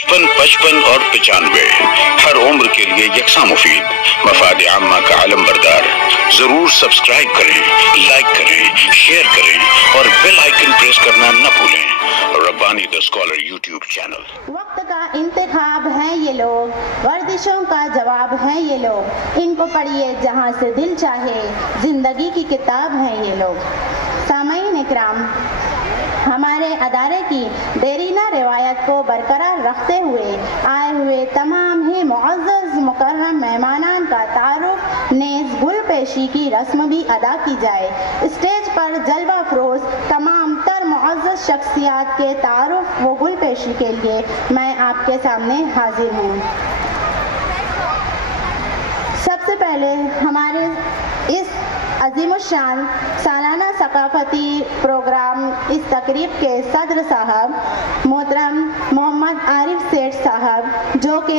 55 और 95 हर उम्र के लिए यकसा मुफीद, मफाद आम्मा का आलम बरदार। जरूर सब्सक्राइब करें, लाइक करें, शेयर करें और बेल आइकन प्रेस करना न भूलें। Rabbani the scholar YouTube channel. वक्त का इंतखाब है ये लोग, वर्दिशों का जवाब है ये लोग, इनको पढ़िए जहां से दिल चाहे, जिंदगी की किताब है ये लोग। सामाईन इकराम, हमारे अदारे की देरीना रिवायत को बरकरार रखते हुए आए हुए तमाम ही मुअज़्ज़ज़ मुकर्रम मेहमानान का तारुफ नेज़ गुल पेशी की रस्म भी अदा की जाए। स्टेज पर जलवा फरोज तमाम तर मुअज़्ज़ज़ शख्सियात के तारुफ व गुल पेशी के लिए मैं आपके सामने हाजिर हूँ। सबसे पहले हमारे इस अज़ीमुश्शान सालाना सकाफती प्रोग्राम इस तकरीब के सदर साहब मोहतरम मोहम्मद आरिफ सेठ साहब, जो कि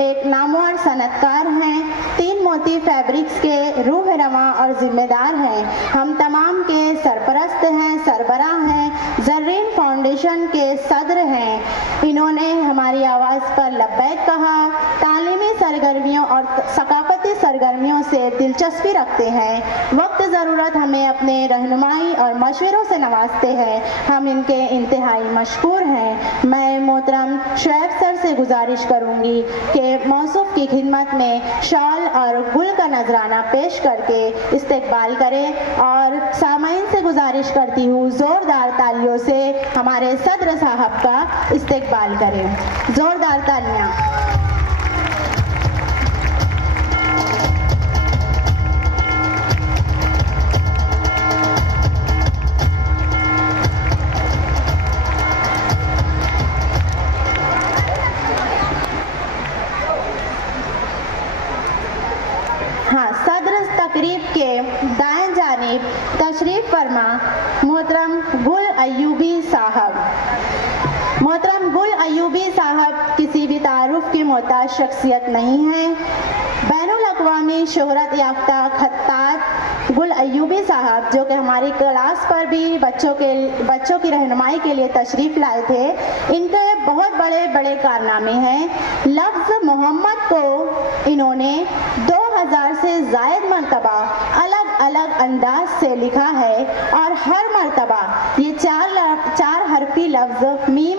एक नामवर सनतकार हैं, तीन मोती फैब्रिक्स के रूह रवा और जिम्मेदार हैं। हम तमाम के सरपरस्त हैं, सरबराह हैं, जर्रीन फाउंडेशन के सदर हैं। इन्होंने हमारी आवाज़ पर लब्बैक कहा। तालीमी सरगर्मियों और सकाफती सरगर्मियों से दिलचस्पी रखते हैं। वक्त ज़रूरत हमें अपने रहनुमाई और मशवरों से नवाजते हैं। हम इनके इंतहाई मशकूर हैं। मैं मोहतरम शुएब सर से गुजारिश करूंगी कि मौसूफ की खिदमत में शॉल और गुल का नजराना पेश करके इस्तकबाल करें और सामाईन से गुजारिश करती हूँ जोरदार तालियों से हमारे सदर साहब का इस्तकबाल करें। जोरदार तालियां। तकरीब के दाएं जानिब तशरीफ फरमा मोहतरम गुल अय्यूबी साहब। मोहतरम गुल अय्यूबी साहब किसी भी तारुफ की मोहताज शख्सियत नहीं है। बैनुल अक़वामी शोहरत याफ्ता खत्तात गुल अय्यूबी साहब, जो कि हमारी क्लास पर भी बच्चों की रहनुमाई के लिए तशरीफ लाए थे, इनके बहुत बड़े बड़े कारनामे हैं। लफ्ज़ मोहम्मद को इन्होंने 2000 से ज़ायद मरतबा अलग अलग अंदाज से लिखा है और हर मरतबा ये चार हरफी लफ्ज़ मीम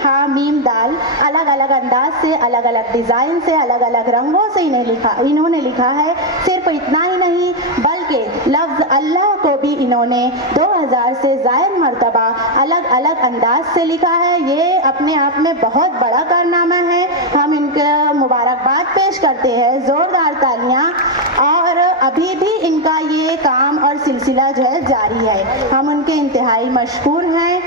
हा मीम दाल अलग अलग अंदाज से, अलग अलग डिज़ाइन से, अलग अलग रंगों से इन्होंने लिखा है। सिर्फ इतना ही नहीं बल्कि लफ्ज़ अल्लाह को भी इन्होंने 2000 से ज़ायद मरतबा अलग अलग अंदाज से लिखा है। ये अपने आप में बहुत बड़ा कारनामा है। हम इनके मुबारकबाद पेश करते हैं, जोरदार तालियां। और अभी भी इनका ये काम और सिलसिला जो है जारी है। हम उनके इंतहाई मशकूर हैं।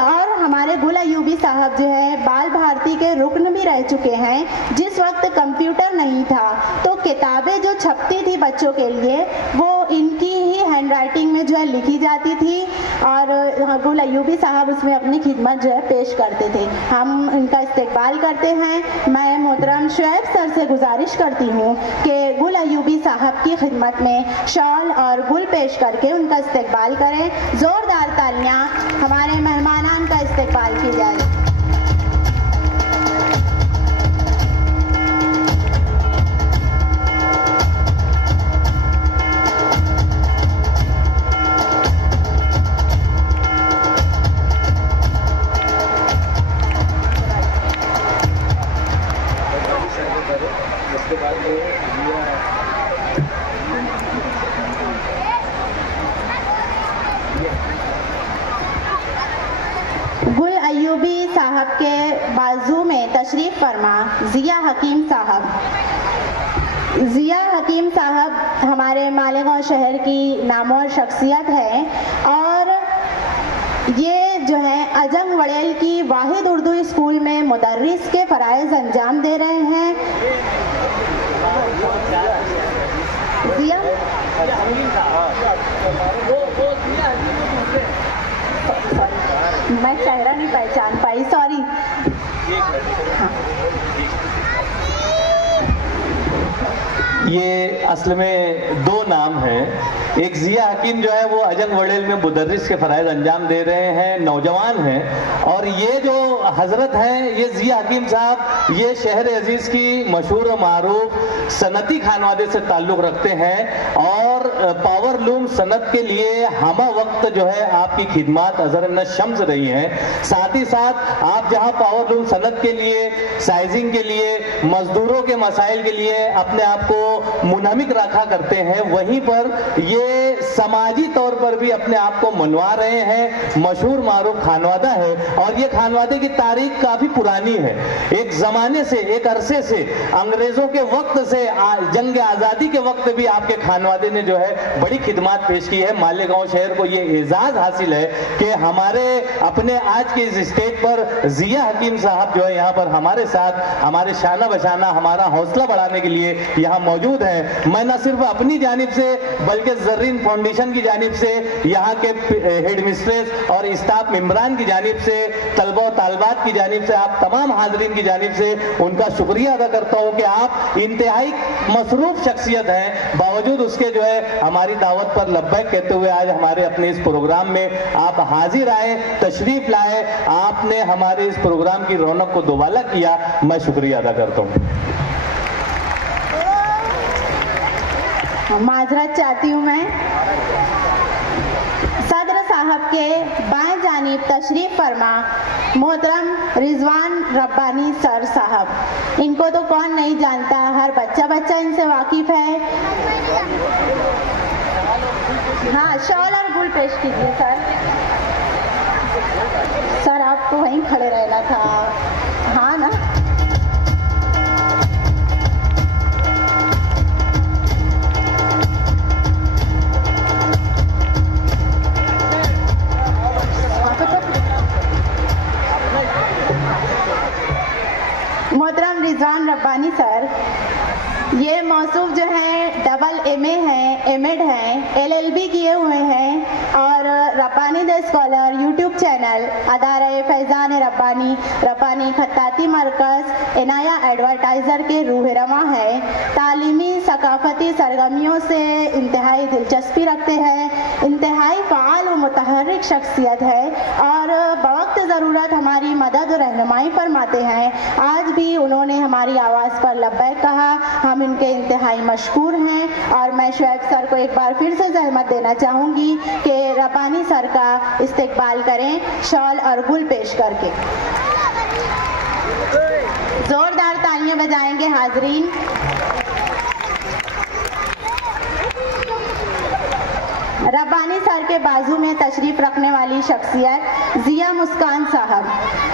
और हमारे गुल अय्यूबी साहब जो है बाल भारती के रुकन भी रह चुके हैं। जिस वक्त कंप्यूटर नहीं था तो किताबें जो छपती थी बच्चों के लिए वो इनकी ही हैंड राइटिंग में जो है लिखी जाती थी और गुल अय्यूबी साहब उसमें अपनी खिदमत जो है पेश करते थे। हम इनका इस्तकबाल करते हैं। मैं मोहतरम शुएब सर से गुजारिश करती हूँ कि गुल अय्यूबी साहब की खिदमत में शॉल और गुल पेश करके उनका इस्तकबाल करें। जोरदार तालियां हमारे मेहमानान का इस्तकबाल की जाए। गुल अय्यूबी साहब के बाजू में तशरीफ फरमा जिया हकीम साहब। जिया हकीम साहब हमारे मालेगांव शहर की नामवर शख्सियत है और ये जो है अजंग वड़ेल की वाहिद उर्दू स्कूल में मुदर्रिस के फराइज़ अंजाम दे रहे हैं। जिया मैं चेहरा नहीं पहचान पाई, सॉरी। ये असल में दो नाम हैं। एक जिया हकीम जो है वो अजंग वड़ेल में मुदर्रिस के फराइज अंजाम दे रहे हैं, नौजवान हैं। और ये जो हजरत हैं, ये जिया हकीम साहब ये शहर अजीज की मशहूर मारूफ सनती खानवादे से ताल्लुक रखते हैं और पावर लूम सनत के लिए हमा वक्त जो है आपकी खिदमत अजर न शम्स रही हैं। साथ ही साथ आप जहां पावर लूम सनत के लिए, साइजिंग के लिए, मजदूरों के मसाइल के लिए अपने आप को मुनहमिक रखा करते हैं, वहीं पर ये समाजी तौर पर भी अपने आप को मनवा रहे हैं। मशहूर मारूफ खानवादा है और ये खानवादे की तारीख काफी पुरानी है। एक जमाने से, एक अरसे से, अंग्रेजों के वक्त से, जंग आजादी के वक्त भी आपके खानवादे ने जो है बड़ी खिदमत पेश की है। मालेगांव शहर को ये एजाज हासिल है कि हमारे अपने आज के इस स्टेज पर जिया हकीम साहब जो है यहाँ पर हमारे साथ हमारे शाना बशाना, हमारा हौसला बढ़ाने के लिए यहाँ मौजूद है। मैं न सिर्फ अपनी जानिब से बल्कि जर्रीन फाउंडेशन की जानिब से, यहाँ के हेड मिस्ट्रेस और स्टाफ मेंबरान की जानिब से, तलबा और तालबात की जानिब से, आप तमाम हाजरीन की जानिब से उनका शुक्रिया अदा करता हूँ कि आप इंतहाई मसरूफ शख्सियत हैं, बावजूद उसके जो है हमारी दावत पर लब्बैक कहते हुए आज हमारे अपने इस प्रोग्राम में आप हाजिर आए, तशरीफ लाए, आपने हमारे इस प्रोग्राम की रौनक को दोबाला किया। मैं शुक्रिया अदा करता हूँ। माजरत चाहती हूँ मैं। सदर साहब के बाएं जानिब तशरीफ फरमा मोहतरम रिजवान रब्बानी सर साहब। इनको तो कौन नहीं जानता, हर बच्चा इनसे वाकिफ है। हाँ, शॉल और गुल पेश कीजिए सर। सर आपको वहीं खड़े रहना था। हाँ ना, मोहतरम रिजवान रब्बानी सर, ये मौसूफ जो है डबल MA हैं, एमएड हैं, LLB किए हुए हैं और Rabbani the scholar YouTube channel, अदारे फैज़ान रब्बानी, रब्बानी खत्ताती मरकज़, इनाया एडवर्टाइज़र के रूह रवां है। तालीमी सकाफती सरगर्मियों से इंतहाई दिलचस्पी रखते हैं, इंतहाई फ़ाल व मुतहर्रिक शख्सियत है और बवक्त ज़रूरत हमारी मदद और रहनुमाई फरमाते हैं। आज भी उन्होंने हमारी आवाज़ पर लब्बैक कहा, हम इनके इंतहाई मशकूर हैं और मैं शुएब सर को एक बार फिर से जहमत देना चाहूँगी कि रब्बानी सर का इस्तकबाल करें शॉल और गुल पेश करके। जोरदार तालियां बजाएंगे हाजरीन। रब्बानी सर के बाजू में तशरीफ रखने वाली शख्सियत जिया मुस्कान साहब।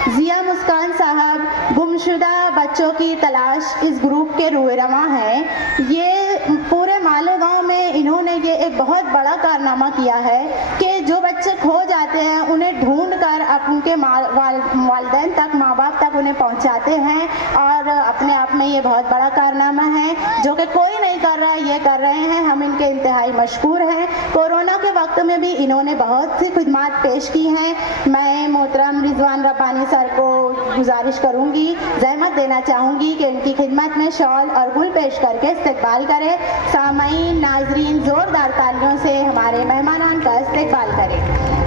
जिया मुस्कान साहब गुमशुदा बच्चों की तलाश इस ग्रुप के रूह रवां हैं। ये पूरे मालेगांव में इन्होंने ये एक बहुत बड़ा कारनामा किया है कि जो बच्चे खो जाते हैं उन्हें ढूंढ कर उनके वालिदैन तक, माँ बाप तक उन्हें पहुँचाते हैं और अपने आप में ये बहुत बड़ा कारनामा है जो कि कोई नहीं कर रहा, ये कर रहे हैं। हम इनके इंतहाई मशकूर हैं। कोरोना के वक्त में भी इन्होंने बहुत सी खिदमत पेश की हैं। मैं मोहतरम रिजवान रब्बानी सर को गुजारिश करूंगी, जहमत देना चाहूंगी कि इनकी खिदमत में शॉल और गुल पेश करके इस्तकबाल करें। सामाईन, नाजरीन जोरदार तालियों से हमारे मेहमानान का इस्तकबाल करें।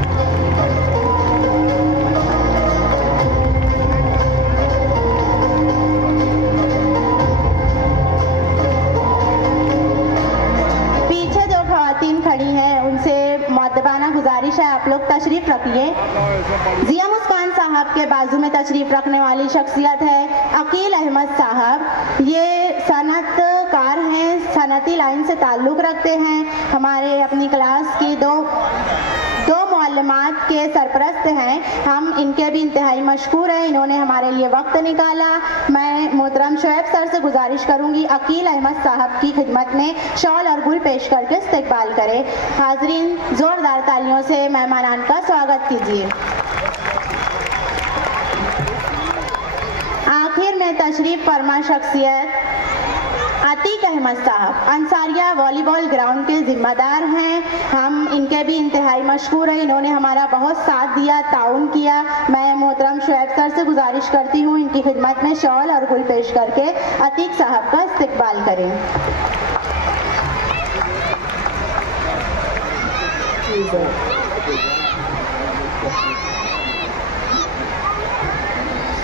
खड़ी हैं उनसे मुअद्दबाना गुजारिश है आप लोग तशरीफ रखिए। जिया मुस्कान साहब के बाजू में तशरीफ रखने वाली शख्सियत है अकील अहमद साहब। ये सनतकार हैं, सनती लाइन से ताल्लुक़ रखते हैं। हमारे अपनी क्लास की दो मुअल्लिमात के सरपरस्त हैं। हम इनके भी इंतहाई मशकूर हैं, इन्होंने हमारे लिए वक्त निकाला। मैं मोहतरम शुएब सर से गुजारिश करूंगी अकील अहमद साहब की खिदमत में शॉल और गुल पेश करके इस्तकबाल करें। हाजरीन जोरदार तालियों से मेहमानान का स्वागत कीजिए। आखिर में तशरीफ फरमा शख्सियत अतीक अहमद साहब, अंसारिया वॉलीबॉल ग्राउंड के जिम्मेदार हैं। हम इनके भी इंतहाई मशकूर हैं, इन्होंने हमारा बहुत साथ दिया, ताउन किया। मैं मोहतरम शुएब सर से गुजारिश करती हूँ इनकी खिदमत में शॉल और गुल पेश करके अतीक साहब का इस्तकबाल करें।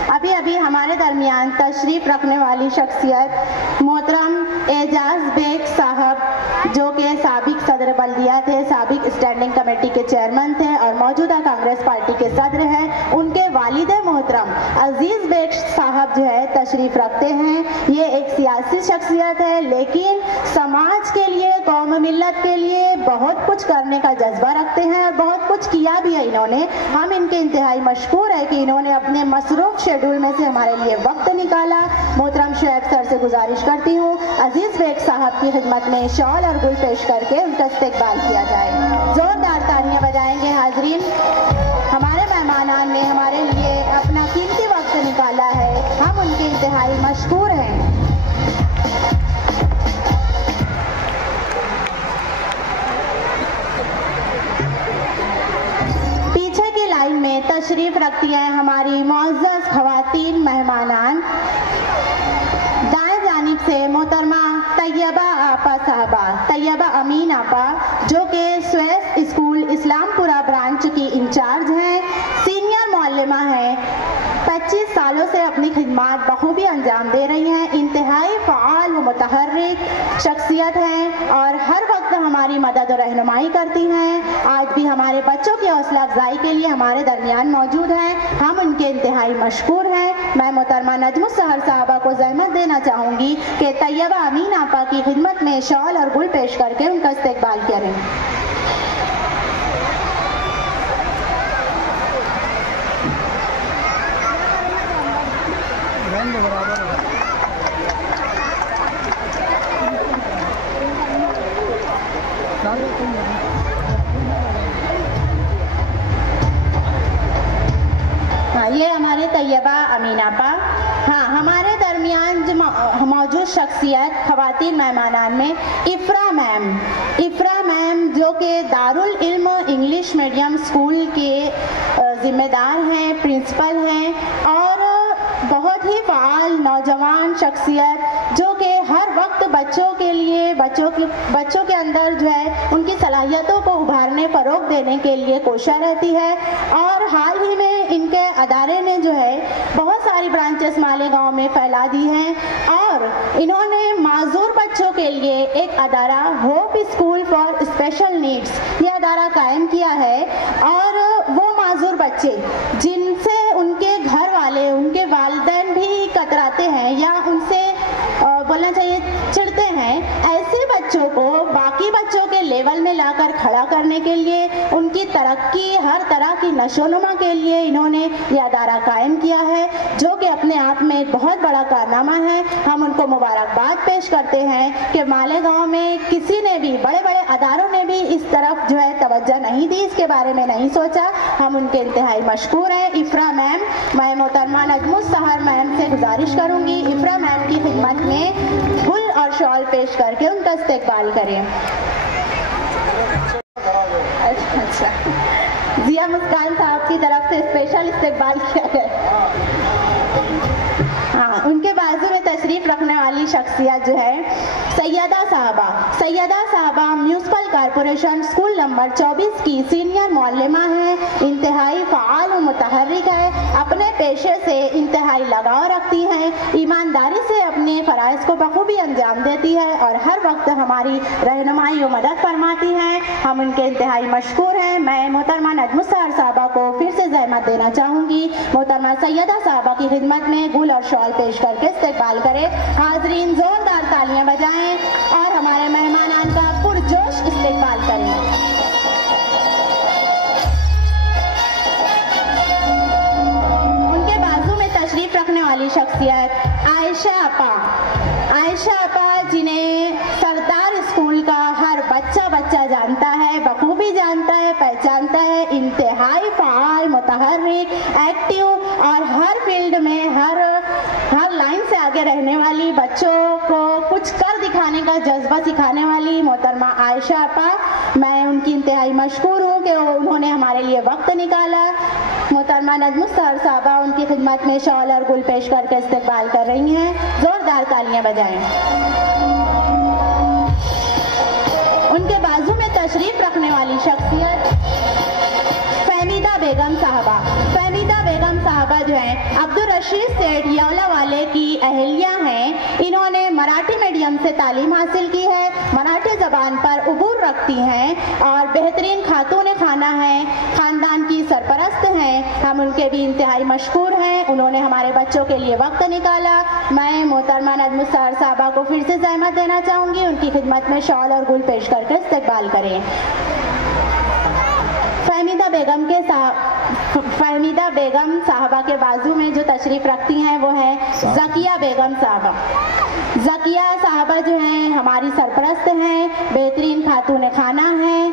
अभी अभी हमारे दरमियान तशरीफ रखने वाली शख्सियत मोहतरम एजाज बेग साहब, जो कि साबिक सदर बल्दिया थे, साबिक स्टैंडिंग कमेटी के चेयरमैन थे और मौजूदा कांग्रेस पार्टी के सदर हैं। उनके वालिद मोहतरम अजीज बेग साहब जो है तशरीफ रखते हैं। ये एक सियासी शख्सियत है, लेकिन समाज के लिए, कौम मिल्लत के लिए बहुत कुछ करने का जज्बा रखते हैं और बहुत कुछ किया भी है इन्होंने। हम इनके इंतहाई मशकूर है कि इन्होंने अपने मसरूफ शेड्यूल में से हमारे लिए वक्त निकाला। मोहतरम शुएब सर से गुजारिश करती हूँ अजीज बेग साहब की खिदमत में शॉल और गुल पेश करके उनका इस्तकबाल किया जाए। जोरदार तालियां बजाएंगे हाजरीन। हमारे मेहमानान ने हमारे लिए अपना कीमती वक्त निकाला है, हम उनके इंतहाई मशकूर हैं। पीछे की लाइन में तशरीफ रखती है हमारी मुअज़्ज़ज़ ख़वातीन मेहमानान। दाएं जानिब से मोहतरमा तैयबा आपा साहबा, तैयबा अमीन आपा, जो कि स्वेस स्कूल इस्लामपुरा ब्रांच की इंचार्ज हैं, सीनियर मौल्लिमा हैं, 25 सालों से अपनी खिदमात बखूबी अंजाम दे रही हैं। इंतहाई फ़आल व मुतहर्रिक शख्सियत हैं और हर वक्त हमारी मदद और रहनुमाई करती हैं। आज भी हमारे बच्चों की हौसला अफजाई के लिए हमारे दरमियान मौजूद हैं, हम उनके इंतहाई मशकूर हैं। मैं मोहतरमा नजमुस सहर साहबा को ज़हमत देना चाहूँगी कि तैयबा अमीन आपा की खिदमत में शॉल और गुल पेश करके उनका इस्तकबाल करें। हाँ, ये हमारे तैयबा अमीन आपा। हाँ, हमारे दरमियान जो मौजूद शख्सियत ख़वातीन मेहमानान में इफ्रा मैम जो कि दारुल इल्म इंग्लिश मीडियम स्कूल के ज़िम्मेदार हैं, प्रिंसिपल हैं और बहुत ही फ़आल नौजवान शख्सियत, जो कि हर वक्त बच्चों के लिए, बच्चों के अंदर जो है उनकी सलाहियतों को उभारने, फ़रोग़ देने के लिए कोशिश रहती है। और हाल ही में इनके अदारे ने जो है बहुत सारी ब्रांचेस मालेगांव में फैला दी हैं और इन्होंने माजूर बच्चों के लिए एक अदारा hope school for special needs, ये अदारा कायम किया है। और वो माजूर बच्चे जिनसे उनके घर वाले, उनके वालिदैन भी कतराते हैं या उनसे बोलना चाहिए चिढ़ते हैं, ऐसे बच्चों को बाकी बच्चों के लेवल में लाकर खड़ा करने के लिए, उनकी तरक्की, हर तरह की नशोनुमा के लिए इन्होंने ये अदारा कायम किया है, जो कि अपने आप में एक बहुत बड़ा कारनामा है। हम उनको मुबारकबाद पेश करते हैं कि मालेगांव में किसी ने भी, बड़े बड़े अदारों ने भी इस तरफ जो है तवज्जो नहीं दी, इसके बारे में नहीं सोचा। हम उनके इंतहाई मशकूर हैं। इफ्रा मैम, मैं मोहतरमा नजमुस सहर मैम से गुजारिश करूंगी इफ्रा मैम की खिदमत में गुल और शॉल पेश करके उनका इस्तकबाल करें। अच्छा, जिया मुस्कान साहब की तरफ से स्पेशल इस्तकबाल किया गया। हाँ, उनके बाजू में तशरीफ रखने वाली शख्सियत जो है सैयदा साहबा म्यूनसिपल कॉरपोरेशन स्कूल नंबर 24 की सीनियर मौल्लिमा है, इंतहाई फ़आल और मुतहर्रिक है, अपने पेशे से इंतहाई लगाव रखती हैं, ईमानदारी से अपने फ़राइज़ को बखूबी अंजाम देती है और हर वक्त हमारी रहनुमाई और मदद फरमाती हैं। हम उनके इंतहाई मशकूर हैं। मैं मोहतरमा नजमुस सहर साहबा को फिर से ज़हमत देना चाहूँगी, मोहतरमा सैयदा साहबा की खिदमत में गुल और शॉल पेश करके इस्तकबाल करें। हाजरीन जोरदार तालियां बजाएं और हमारे मेहमानान का पुरजोश इस्तकबाल करें। उनके बाजू में तशरीफ रखने वाली शख्सियत आयशा आपा, जिन्हें सरदार स्कूल का हर बच्चा जानता है, बखूबी जानता है, पहचानता है। इंतहाई फ़आल, मुतहर्रिक, एक्टिव और हर फील्ड में हर लाइन से आगे रहने वाली, बच्चों को कुछ कर दिखाने का जज्बा सिखाने वाली मोहतरमा आयशा आपा, मैं उनकी इंतहाई मशकूर हूँ कि उन्होंने हमारे लिए वक्त निकाला। मोहतरमा नजमुस सहर साहबा उनकी खिदमत में शॉल और गुल पेश करके इस्तकबाल कर रही हैं। जोरदार तालियां बजाएं। उनके बाजू में तशरीफ रखने वाली शख्सियत साहबा। फहमीदा बेगम साहबा जो हैं अब्दुल रशीद सेठ यौला वाले की अहलिया हैं। इन्होंने मराठी मीडियम से तालीम हासिल की है, मराठी ज़बान पर उबूर रखती हैं और बेहतरीन खातून खाना हैं, ख़ानदान की सरपरस्त हैं। हम उनके भी इंतहाई मशकूर हैं, उन्होंने हमारे बच्चों के लिए वक्त निकाला। मैं मोहतरमा नजम सहर साहबा को फिर से ज़हमत देना चाहूँगी, उनकी खिदमत में शॉल और गुल पेश करके इस्तकबाल करें। फहमीदा बेगम साहबा के बाजू में जो तशरीफ रखती हैं वो है ज़किया बेगम साहबा। ज़किया साहबा जो हैं हमारी सरपरस्त हैं, बेहतरीन खातून खाना हैं।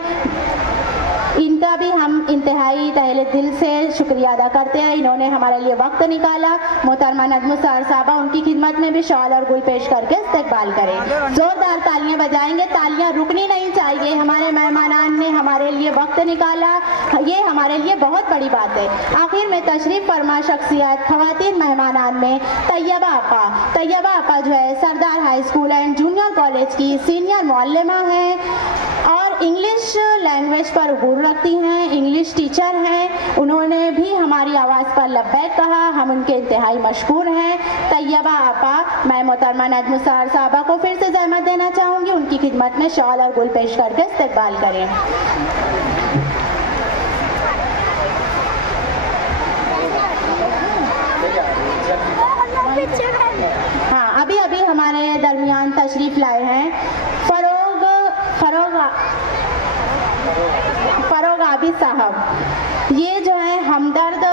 इनका भी हम इंतहाई तहे दिल से शुक्रिया अदा करते हैं, इन्होंने हमारे लिए वक्त निकाला। मोहतरमा नजम सहर साहबा उनकी खिदमत में भी शॉल और गुल पेश करके इस्तकबाल करें। जोरदार तालियां बजाएंगे, तालियां रुकनी नहीं चाहिए। हमारे मेहमानान ने हमारे लिए वक्त निकाला, ये हमारे लिए बहुत बड़ी बात है। आखिर में तशरीफ फरमा शख्सियत खवातीन मेहमानान में तैयबा आपा जो है Sardar high school and junior college की सीनियर मुअल्लिमा हैं और इंग्लिश लैंग्वेज पर उबूर रखती हैं, इंग्लिश टीचर हैं। उन्होंने भी हमारी आवाज़ पर लब्बैक कहा, हम उनके इंतहाई मशकूर हैं। तैयबा आपा, मैं मोहतरमा नजम सहर साहबा को फिर से ज़हमत देना चाहूँगी, उनकी खिदमत में शॉल और गुल पेश करके इस्तकबाल करें। हाँ, अभी हमारे दरमियान तशरीफ लाए हैं फरोग आबिद साहब। ये जो है हमदर्द,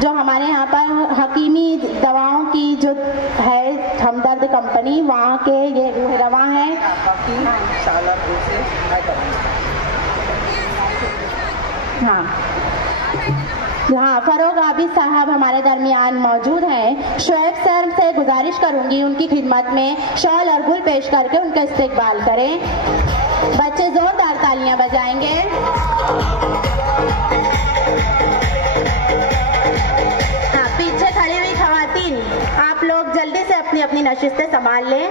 जो हमारे यहाँ पर हकीमी दवाओं की जो है हमदर्द कंपनी, वहाँ के ये रूह रवा हैं। हाँ, फरोग आबिद साहब हमारे दरमियान मौजूद हैं। शुएब सर से गुजारिश करूंगी उनकी खिदमत में शॉल और गुल पेश करके उनका इस्तकबाल करें। बच्चे जोरदार तालियां बजाएंगे। हाँ, पीछे खड़ी हुई खवातीन, आप लोग जल्दी से अपनी अपनी नशिस्तें संभाल लें।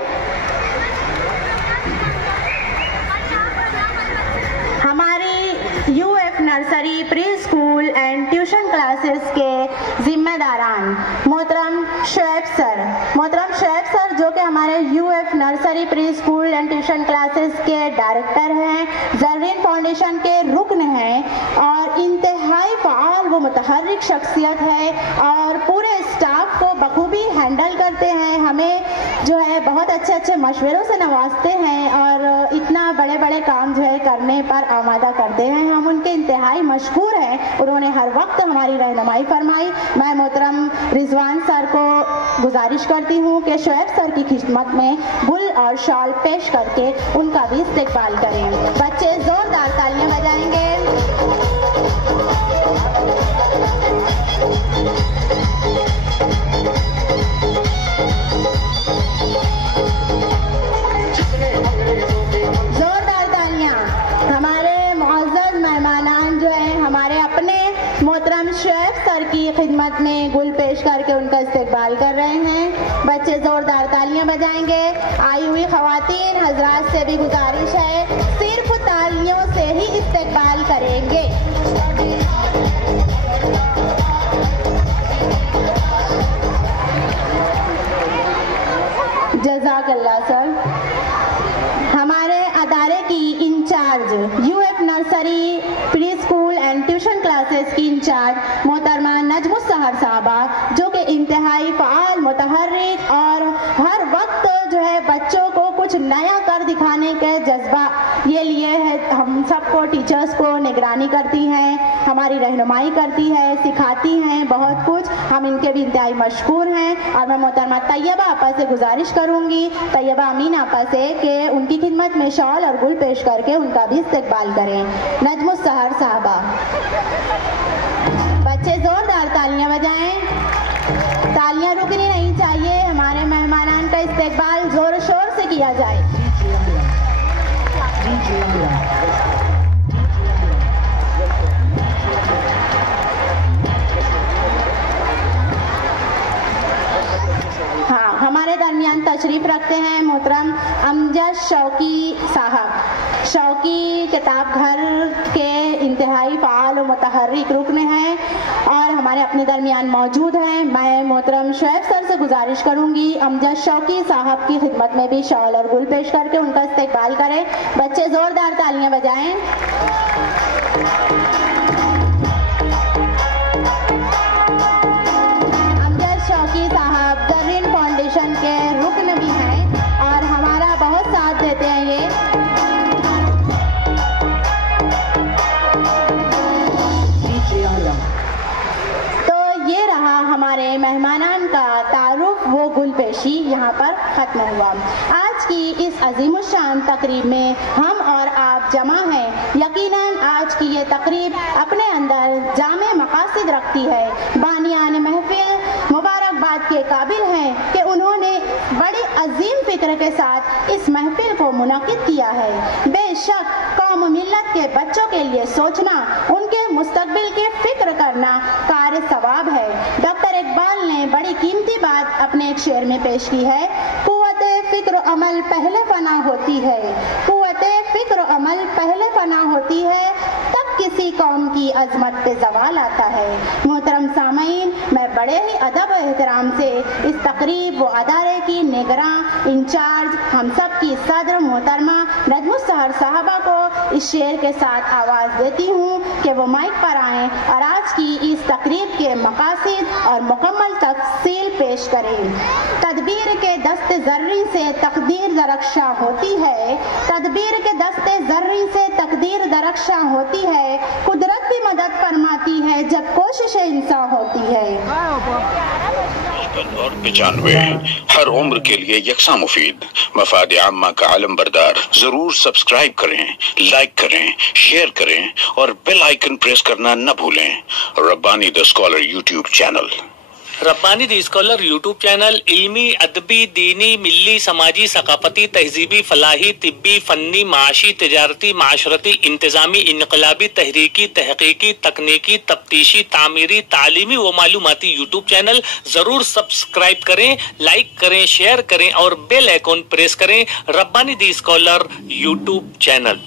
हमारी UF nursery pre school and tuition classes के जिम्मेदारान मोहतरम शुएब सर जो कि हमारे UF nursery pre school and tuition classes के डायरेक्टर हैं, जररीन फाउंडेशन के रुकन हैं और इंतहाई फ़ाल व मुतहर्रिक शख्सियत है और पूरे स्टाफ को बखूबी हैंडल करते हैं। हमें जो है बहुत अच्छे मशवरों से नवाजते हैं और इतना बड़े काम जो है करने पर आमादा करते हैं। हम उनके इंतहाई मशकूर हैं, उन्होंने हर वक्त हमारी रहनुमाई फरमाई। मैं मोहतरम रिजवान सर को गुजारिश करती हूँ कि शुएब सर की खिदमत में गुल और शॉल पेश करके उनका भी इस्तकबाल करें। बच्चे जोरदार तालियां बजाएंगे। जोरदार तालियां। हमारे मुअज़्ज़ज़ मेहमानान जो है हमारे अपने मोहतरम शुएब सर की खिदमत में गुल पेश करके उनका इस्तकबाल कर रहे हैं। बच्चे जोरदार तालियां बजाएंगे। आई हुई खवातीन हजरात से भी गुजारिश है, सिर्फ तालियों से ही इस्तकबाल करेंगे। जज़ाकल्लाह सर। हमारे अदारे की incharge UF nursery pre school and tuition classes की इंचार्ज मोहतरमा नजम सहर साहबा, जो कि इंतहाई फ़ाल, मुतहर्रिक और हर वक्त जो है बच्चों को कुछ नया कर दिखाने के जज्बा ये लिए है। हम सबको टीचर्स को निगरानी करती हैं, हमारी रहनुमाई करती है, सिखाती हैं बहुत कुछ। हम इनके भी इंतहाई मशकूर हैं और मैं मोहतरमा तैयबा आपा से गुजारिश करूंगी, तैयबा अमीन आपा से, कि उनकी खिदमत में शॉल और गुल पेश करके उनका भी इस्तकबाल करें। नजम सहर साहबा। बच्चे जोरदार तालियां बजाएं, तालियां रुकनी नहीं चाहिए। हमारे मेहमानान का इस्तकबाल जोर शोर से किया जाए। हाँ, हमारे दरमियान तशरीफ रखते हैं मोहतरम अमजद शौकी साहब। शौकी किताब घर के इंतहाई फ़ाल और मुतहर्रिक रुकन हैं और हमारे अपने दरमियान मौजूद हैं। मैं मोहतरम शुएब सर से गुजारिश करूंगी अमजद शौकी साहब की खिदमत में भी शॉल और गुल पेश करके उनका इस्तकबाल करें। बच्चे ज़ोरदार तालियां बजाएं। अमजद शौकी साहब जर्रीन फाउंडेशन के रुकन भी हैं और हमारा बहुत साथ देते हैं ये। तो ये रहा हमारे मेहमानान का तारुफ वो गुल पेशी यहाँ पर ख़त्म हुआ। आज की इस अजीमुशान तकरीब में हम और आप जमा हैं। यकीनन आज की ये तकरीब अपने अंदर जामे मकासद रखती है। बानियान महफिल मुबारकबाद के काबिल हैं कि उन्होंने बड़ी अजीम फिक्र के साथ इस महफिल को मुनक़िद किया है। बेशक कौम मिल्लत के बच्चों के लिए सोचना, उनके मुस्तकबिल की फिक्र करना कार सवाब है। डॉक्टर इकबाल ने बड़ी कीमती बात अपने एक शेर में पेश की है, कुव्वते फिक्र अमल पहले फना होती है, कुव्वते फिक्र अमल पहले फना होती है, तब किसी कौम की अजमत पे जवाल आता है। मोहतरम सामईन, मैं बड़े ही अदब और एहतराम से इस तकरीब व अदारे की निगरान इंचार्ज हम सब की सदर मोहतरमा नजमुस सहर साहबा को इस शेर के साथ आवाज़ देती हूँ कि वो माइक पर आएँ और आज की इस तकरीब के मकासद और मुकम्मल तफसील पेश करें। तदबीर के दस्ते ज़र्री से तकदीर दरख्शा होती है, तदबीर के दस्ते ज़र्री से तकदीर दरख्शा होती है, कुदरत भी मदद फरमाती है जब कोशिश इंसान होती है। और 95 हर उम्र के लिए यकसा मुफीद मफाद आम्मा का आलम बरदार। जरूर सब्सक्राइब करें, लाइक करें, शेयर करें और बेल आइकन प्रेस करना न भूलें। Rabbani the scholar YouTube channel. Rabbani the scholar YouTube channel इल्मी, अदबी, दीनी, मिल्ली, समाजी, सकाफती, तहजीबी, फलाही, तिब्बी, फन्नी, माशी, तिजारती, माशरती, इंतजामी, इनकलाबी, तहरीकी, तहकीकी, तकनीकी, तफ्तीशी, तामीरी, तालीमी व मालूमाती यूट्यूब चैनल। जरूर सब्सक्राइब करें, लाइक करें, शेयर करें और बेल आइकन प्रेस करें। Rabbani the scholar YouTube channel.